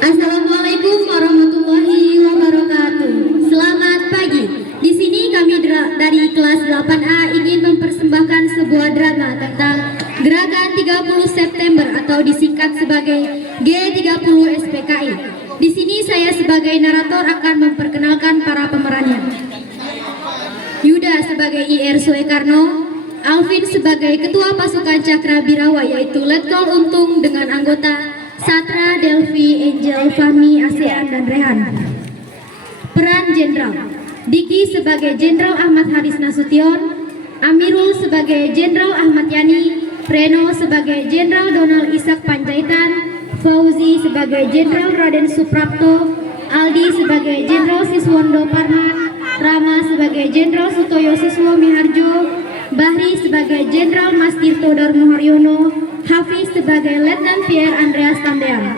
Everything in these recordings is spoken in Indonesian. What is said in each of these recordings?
Assalamualaikum warahmatullahi wabarakatuh. Selamat pagi. Di sini kami dari kelas 8A ingin mempersembahkan sebuah drama tentang Gerakan 30 September atau disingkat sebagai G30 SPKI. Di sini saya sebagai narator akan memperkenalkan para pemerannya. Yuda sebagai IR Suekarno, Alvin sebagai Ketua Pasukan Cakra Birawa yaitu Letkol Untung dengan anggota Satra, Delvi, Angel, Fahmi, ASEAN, dan Rehan. Peran Jenderal: Diki sebagai Jenderal Ahmad Haris Nasution, Amirul sebagai Jenderal Ahmad Yani, Preno sebagai Jenderal Donald Ishak Panjaitan, Fauzi sebagai Jenderal Raden Suprapto, Aldi sebagai Jenderal Siswondo Parman, Rama sebagai Jenderal Sutoyo Siswo Miharjo, Bahri sebagai Jenderal Mas Tirto Darmoharyono, Hafiz sebagai Letnan Pierre Andreas Tandean.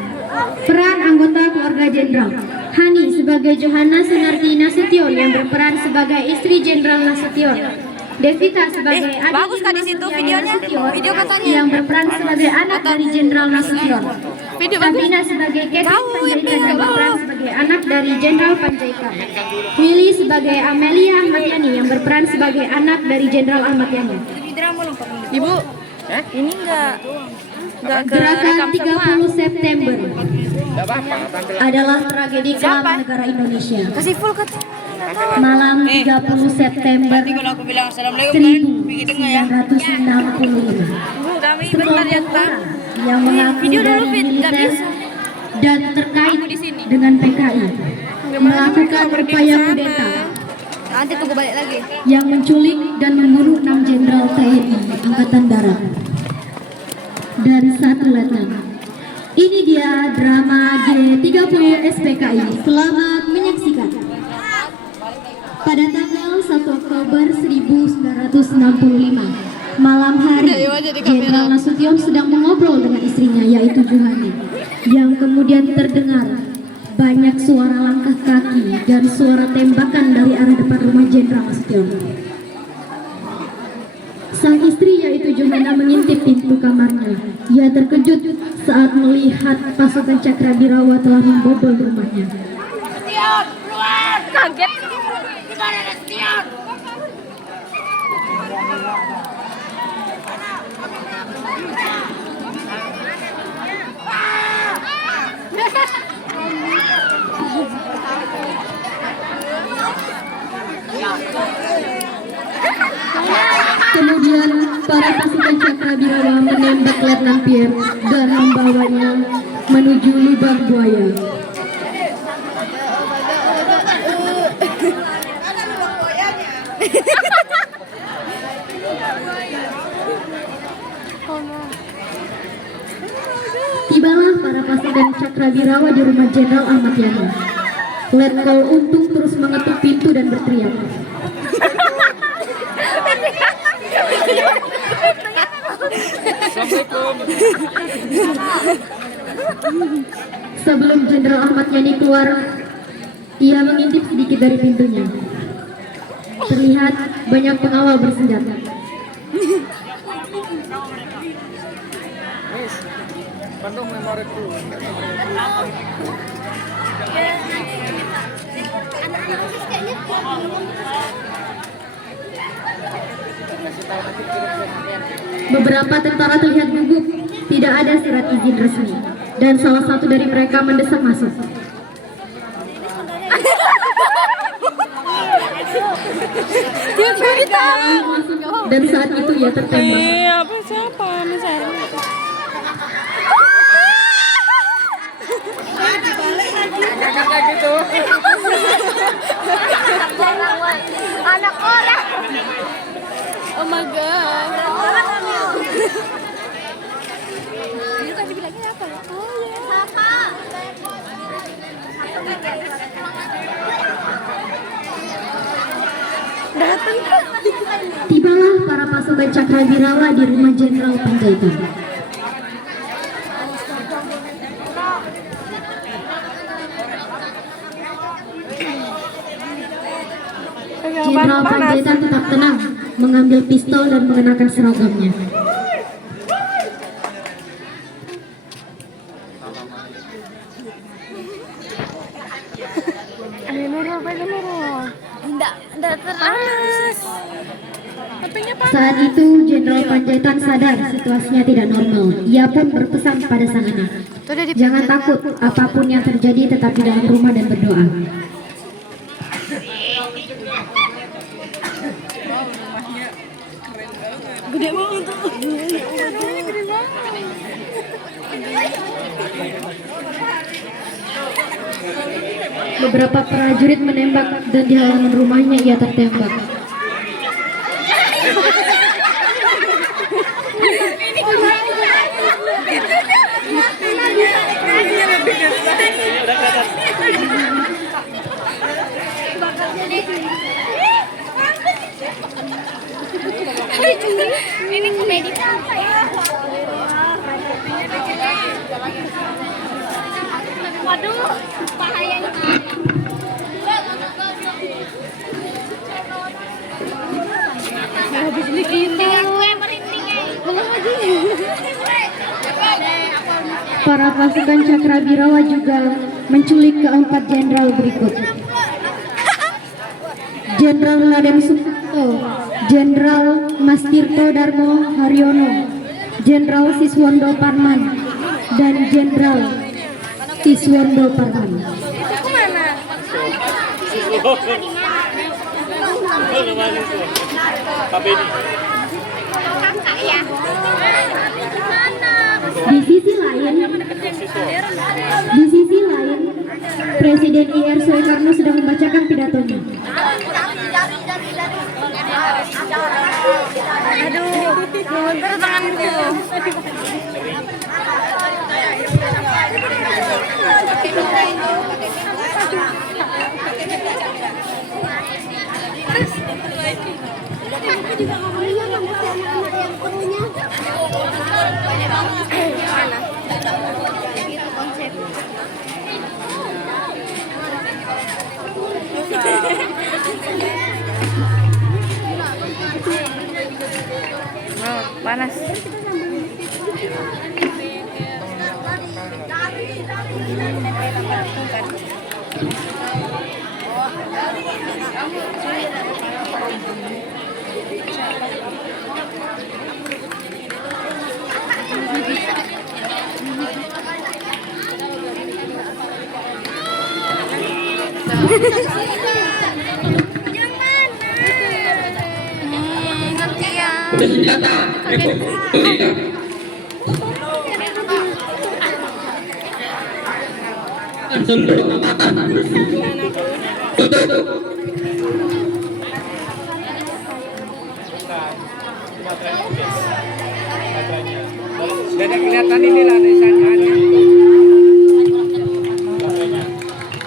Peran anggota keluarga Jenderal: Hani sebagai Johanna Sunarti Nasution yang berperan sebagai istri Jenderal Nasution, Devita sebagai adik bagus kan di situ videonya, video katanya yang berperan sebagai anak dari Jenderal Nasution. Tabina sebagai Kevin Panjaitan yang berperan sebagai anak dari Jenderal Panjaitan. Willy sebagai Amelia Ahmad Yani yang berperan sebagai anak dari Jenderal Ahmad Yani. Ibu, ini enggak Gerakan 30 September adalah tragedi kelam negara Indonesia. kasih full ke Malam 30 September kalau aku bilang assalamualaikum kan bikin dengar ya. 1965. Bu, kami bentar ya, Bang. Yang mengaku Video dulu, dari Fit, nggak militer bisa. dan terkait Di sini. dengan PKI melakukan upaya Sama. kudeta Nanti tunggu balik lagi. yang menculik dan membunuh 6 jenderal TNI Angkatan Darat dan 1 letnan. Ini dia drama G30 SPKI. Selamat menyaksikan. Pada tanggal 1 Oktober 1965, malam hari, Jenderal Nasution sedang mengobrol dengan istrinya yaitu Juhani, yang kemudian terdengar banyak suara langkah kaki dan suara tembakan dari arah depan rumah Jenderal Nasution. Sang istri yaitu Johanna mengintip pintu kamarnya. Ia terkejut saat melihat pasukan Cakra Birawa telah membobol rumahnya. Nasution, keluar! Kaget. Gimana Nasution? Kemudian para pasukan Cakra Birawa menembak Letnan Pierre dan membawanya menuju lubang buaya. Tibalah para pasukan Cakra Birawa di rumah Jenderal Ahmad Yani. Letkol Untung terus mengetuk pintu dan berteriak. Sebelum Jenderal Ahmad Yani keluar, ia mengintip sedikit dari pintunya. Terlihat banyak pengawal bersenjata. Beberapa tentara terlihat gugup, tidak ada surat izin resmi, dan salah satu dari mereka mendesak masuk. Dan saat itu ia tertembak. Apa siapa misalnya? Anak orang. Oh my god. Itu kan dibilangnya apa ya? Oh ya. Datang. Tibalah para pasukan Cakra Birawa di rumah Jenderal Panjaitan. Jenderal Panjaitan tetap tenang, mengambil pistol dan mengenakan seragamnya. Ayo Nurul, pegang Nurul. Enggak terlalu. Hapenya panas. Saat itu Jenderal Panjaitan sadar situasinya tidak normal. Ia pun berpesan pada sang anak, jangan takut, apapun yang terjadi tetap di dalam rumah dan berdoa. Gede banget tuh. Rumahnya gede banget. Beberapa prajurit menembak dan di halaman rumahnya ia tertembak. Ini komedi apa ya? Waduh, bahayanya. Habis ini kita. Para pasukan Cakrabirawa juga menculik keempat jenderal berikut: Jenderal Raden Suprapto, Jenderal Mastirto Darmo Haryono, Jenderal Siswondo Parman, dan Jenderal Siswondo Parman. Kemana? Kakak ya. Di sisi lain, Presiden IR Soekarno sedang membacakan pidatonya. Aduh, gemeter tanganku. Panas. Bersenjata Republik seluruh angkatan tutup. Sudah kelihatan inilah desainnya.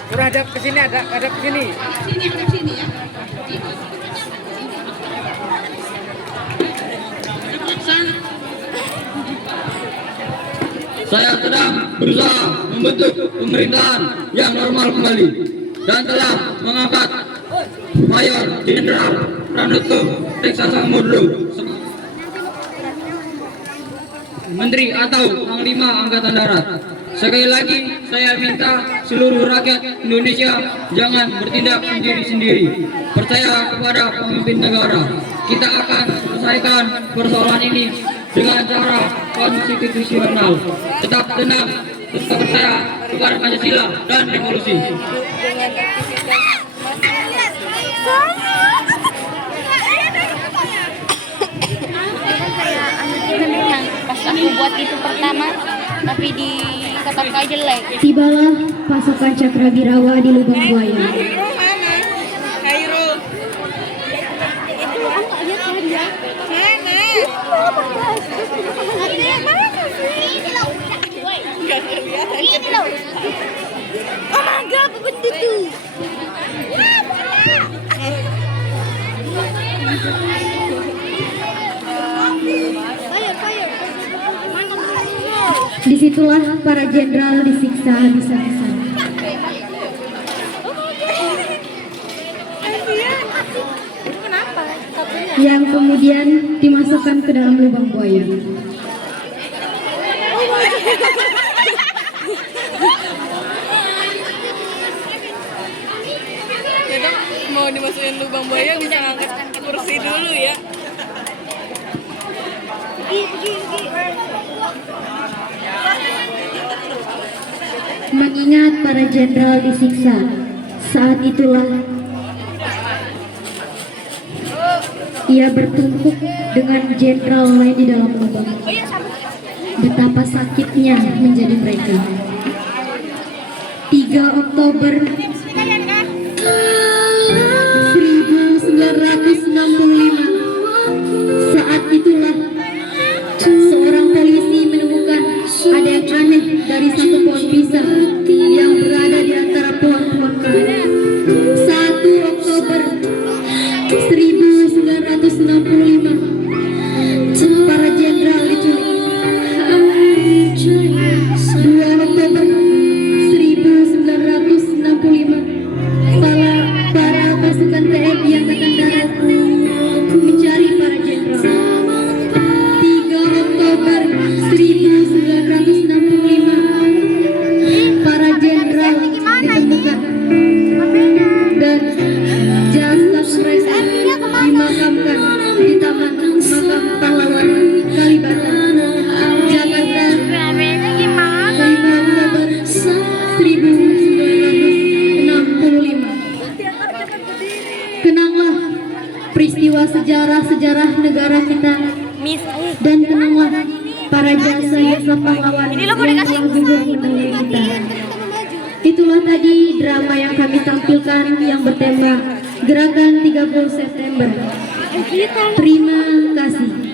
Kurang hadap ke sini, hadap ke sini. Saya sedang berusaha membentuk pemerintahan yang normal kembali dan telah mengangkat Mayor Jenderal Pranoto Teksasa Murlo Menteri atau Panglima Angkatan Darat. Sekali lagi saya minta seluruh rakyat Indonesia jangan bertindak sendiri-sendiri. Percaya kepada pemimpin negara. Kita akan selesaikan persoalan ini dengan cara konstitusional. Tetap tenang, tetap percaya kepada Pancasila dan revolusi. Pas aku buat itu pertama, tapi di kata jelek. Tibalah pasukan Cakrabirawa di lubang buaya. Oh my god, apa benda tu? Disitulah para jenderal disiksa habis-habisan. Kenapa? Yang kemudian dimasukkan ke dalam lubang buaya. mau dimasukin lubang buaya bisa angkat kursi dulu ya. Mengingat para jenderal disiksa, saat itulah ia bertumpuk dengan jenderal lain di dalam lubang. Betapa sakitnya menjadi mereka. 3 Oktober 1965, saat itulah seorang polisi menemukan ada yang aneh dari satu pohon pisang yang berada di antara pohon-pohon karet. 1 Oktober 1965, para jenderal diculik. 2 Oktober 1965, para pasukan TNI Angkatan Darat mencari para jenderal. 3 Oktober 1965, para jenderal ditemukan dan jasad mereka dimakamkan di Taman Makam Pahlawan Kalibata, Jakarta, 5 Oktober 1965. Kenanglah peristiwa sejarah-sejarah negara kita, dan kenanglah para jasa-jasa pahlawan yang telah gugur menolong kita. Itulah tadi drama yang kami tampilkan yang bertema Gerakan 30 September. Terima kasih.